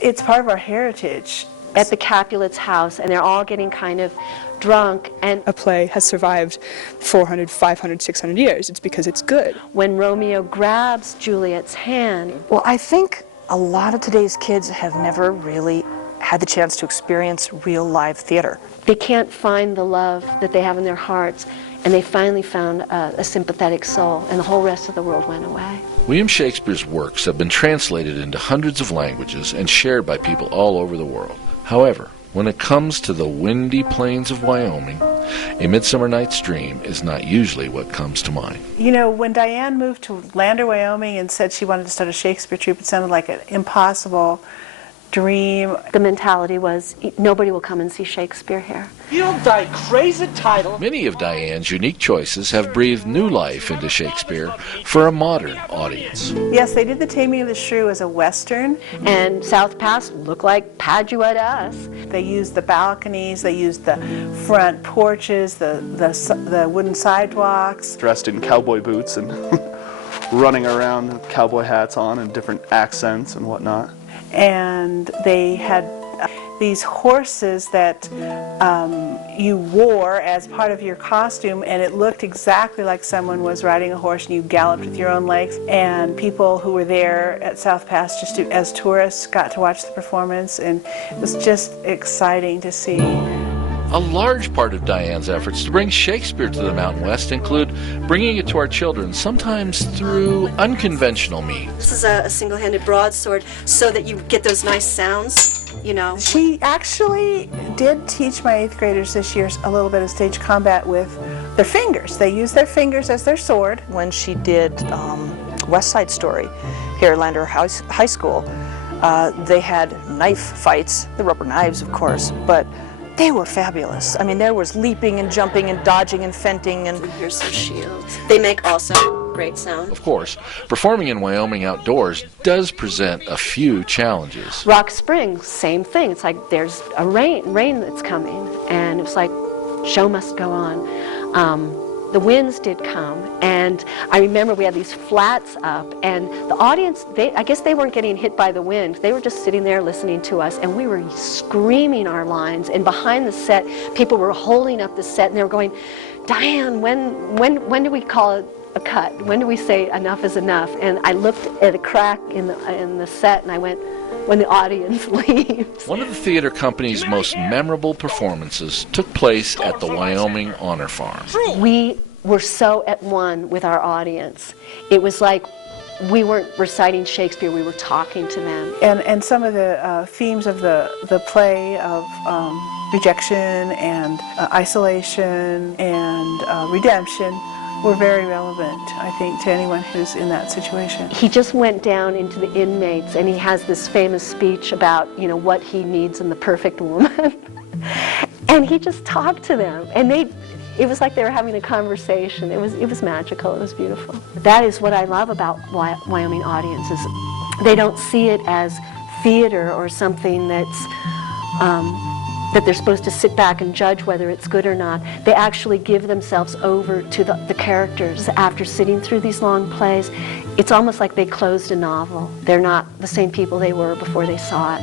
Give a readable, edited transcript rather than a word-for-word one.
It's part of our heritage. At the Capulets' house, and they're all getting kind of drunk, and a play has survived 400, 500, 600 years. It's because it's good. When Romeo grabs Juliet's hand. Well, I think a lot of today's kids have never really had the chance to experience real live theater. They can't find the love that they have in their hearts, and they finally found a sympathetic soul, and the whole rest of the world went away. William Shakespeare's works have been translated into hundreds of languages and shared by people all over the world. However, when it comes to the windy plains of Wyoming, A Midsummer Night's Dream is not usually what comes to mind. You know, when Diane moved to Lander, Wyoming and said she wanted to start a Shakespeare troupe, it sounded like an impossible dream. The mentality was, nobody will come and see Shakespeare here. You know thy crazy title. Many of Diane's unique choices have breathed new life into Shakespeare for a modern audience. Yes, they did The Taming of the Shrew as a Western. And South Pass looked like Padua to us. They used the balconies, they used the front porches, the wooden sidewalks. Dressed in cowboy boots and running around with cowboy hats on and different accents and whatnot. And they had these horses that you wore as part of your costume, and it looked exactly like someone was riding a horse, and you galloped with your own legs. And people who were there at South Pass just as tourists got to watch the performance, and it was just exciting to see. A large part of Diane's efforts to bring Shakespeare to the Mountain West include bringing it to our children, sometimes through unconventional means. This is a single-handed broadsword so that you get those nice sounds, you know. We actually did teach my 8th graders this year a little bit of stage combat with their fingers. They use their fingers as their sword. When she did West Side Story here at Lander High School, they had knife fights, the rubber knives, of course, but they were fabulous. I mean, there was leaping and jumping and dodging and fending and here's some shields. They make also great sound. Of course, performing in Wyoming outdoors does present a few challenges. Rock Springs, same thing. It's like there's a rain that's coming, and it's like show must go on. The winds did come, and I remember we had these flats up, and the audience, I guess they weren't getting hit by the wind. They were just sitting there listening to us, and we were screaming our lines, and behind the set, people were holding up the set, and they were going, Diane, when do we call it a cut? When do we say enough is enough? And I looked at a crack in the set, and I went, when the audience leaves. One of the theater company's most memorable performances took place at the Wyoming Honor Farm. We were so at one with our audience. It was like we weren't reciting Shakespeare, we were talking to them. And some of the themes of the play of rejection and isolation and redemption were very relevant, I think, to anyone who's in that situation. He just went down into the inmates, and he has this famous speech about, you know, what he needs in the perfect woman. And he just talked to them, and it was like they were having a conversation. It was magical. It was beautiful. That is what I love about Wyoming audiences. They don't see it as theater or something that's that they're supposed to sit back and judge whether it's good or not. They actually give themselves over to the characters. After sitting through these long plays, it's almost like they closed a novel. They're not the same people they were before they saw it.